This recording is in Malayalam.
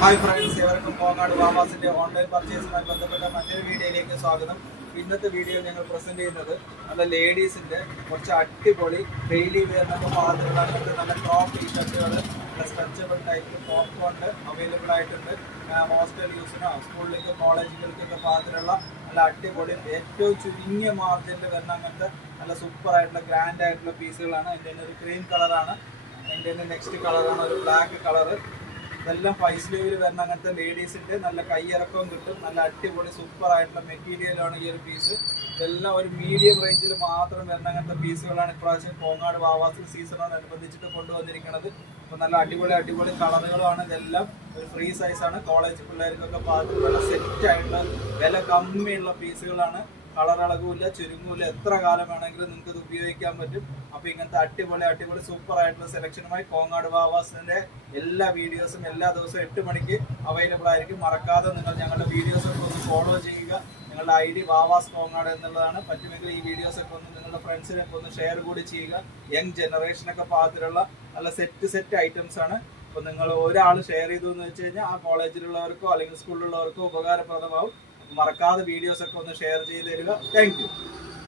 ഹായ് ഫ്രണ്ട്സ്, ഏവർക്കും കോങ്ങാട് വാവാസിന്റെ ഓൺലൈൻ പർച്ചേസുമായി ബന്ധപ്പെട്ട മറ്റൊരു വീഡിയോയിലേക്ക് സ്വാഗതം. ഇന്നത്തെ വീഡിയോയിൽ ഞങ്ങൾ പ്രസന്റ് ചെയ്യുന്നത് നല്ല ലേഡീസിന്റെ കുറച്ച് അടിപൊളി ഡെയിലി വെയറിനൊക്കെ പാകത്തിലുള്ള നല്ല ക്രോപ്പ് ടീഷർട്ടുകൾ, നല്ല സ്ട്രെച്ചബിൾ ടൈപ്പ് പോപ്കോണ്ട് അവൈലബിൾ ആയിട്ടുണ്ട്. ഹോസ്റ്റൽ യൂസിനോ സ്കൂളിലേക്കോ കോളേജുകൾക്കൊക്കെ പാകത്തിലുള്ള നല്ല അടിപൊളി ഏറ്റവും ചുരുങ്ങിയ മാർജിനിൽ വരുന്ന അങ്ങനത്തെ നല്ല സൂപ്പർ ആയിട്ടുള്ള ഗ്രാൻഡ് ആയിട്ടുള്ള പീസുകളാണ്. എൻ്റെ ഒരു ക്രീം കളറാണ്, എൻ്റെ നെക്സ്റ്റ് കളറാണ് ഒരു ബ്ലാക്ക് കളറ്. ഇതെല്ലാം 5 സ്ലീവിൽ വരുന്ന അങ്ങനത്തെ ലേഡീസിന്റെ നല്ല കൈയിറക്കവും കിട്ടും. നല്ല അടിപൊളി സൂപ്പർ ആയിട്ടുള്ള മെറ്റീരിയലാണ് ഈ ഒരു പീസ്. ഇതെല്ലാം ഒരു മീഡിയം റേഞ്ചിൽ മാത്രം വരുന്ന അങ്ങനത്തെ പീസുകളാണ് ഇപ്രാവശ്യം കോങ്ങാട് വാവാസിൽ സീസണോടനുബന്ധിച്ചിട്ട് കൊണ്ടുവന്നിരിക്കുന്നത്. അപ്പോൾ നല്ല അടിപൊളി കളറുകളാണ്. ഇതെല്ലാം ഒരു ഫ്രീ സൈസാണ്. കോളേജ് പിള്ളേർക്കൊക്കെ പാകത്തിലുള്ള സെറ്റ് ആയിട്ടുള്ള വില കമ്മിയുള്ള പീസുകളാണ്. കളർ അളകുമില്ല, ചുരുങ്ങൂല, എത്ര കാലം വേണമെങ്കിലും നിങ്ങൾക്ക് ഇത് ഉപയോഗിക്കാൻ പറ്റും. അപ്പോൾ ഇങ്ങനത്തെ അടിപൊളി സൂപ്പർ ആയിട്ടുള്ള സെലക്ഷനുമായി കോങ്ങാട് വാവാസിന്റെ എല്ലാ വീഡിയോസും എല്ലാ ദിവസവും 8 മണിക്ക് അവൈലബിൾ ആയിരിക്കും. മറക്കാതെ നിങ്ങൾ ഞങ്ങളുടെ വീഡിയോസൊക്കെ ഒന്ന് ഫോളോ ചെയ്യുക. നിങ്ങളുടെ ID വാവാസ് കോങ്ങാട് എന്നുള്ളതാണ്. പറ്റുമെങ്കിൽ ഈ വീഡിയോസൊക്കെ ഒന്ന് നിങ്ങളുടെ ഫ്രണ്ട്സിനൊക്കെ ഒന്ന് ഷെയർ കൂടി ചെയ്യുക. യങ് ജനറേഷനൊക്കെ പാകത്തിലുള്ള നല്ല സെറ്റ് ഐറ്റംസ് ആണ്. അപ്പോൾ നിങ്ങൾ ഒരാൾ ഷെയർ ചെയ്തു എന്ന് വെച്ച് കഴിഞ്ഞാൽ ആ കോളേജിലുള്ളവർക്കോ അല്ലെങ്കിൽ സ്കൂളിലുള്ളവർക്കോ ഉപകാരപ്രദമാവും. മറക്കാതെ വീഡിയോസൊക്കെ ഒന്ന് ഷെയർ ചെയ്ത് തരിക. Thank you.